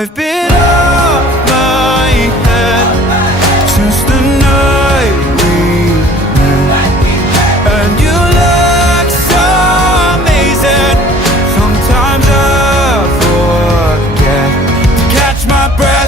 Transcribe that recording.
I've been off my head since the night we met, and you look so amazing. Sometimes I forget to catch my breath.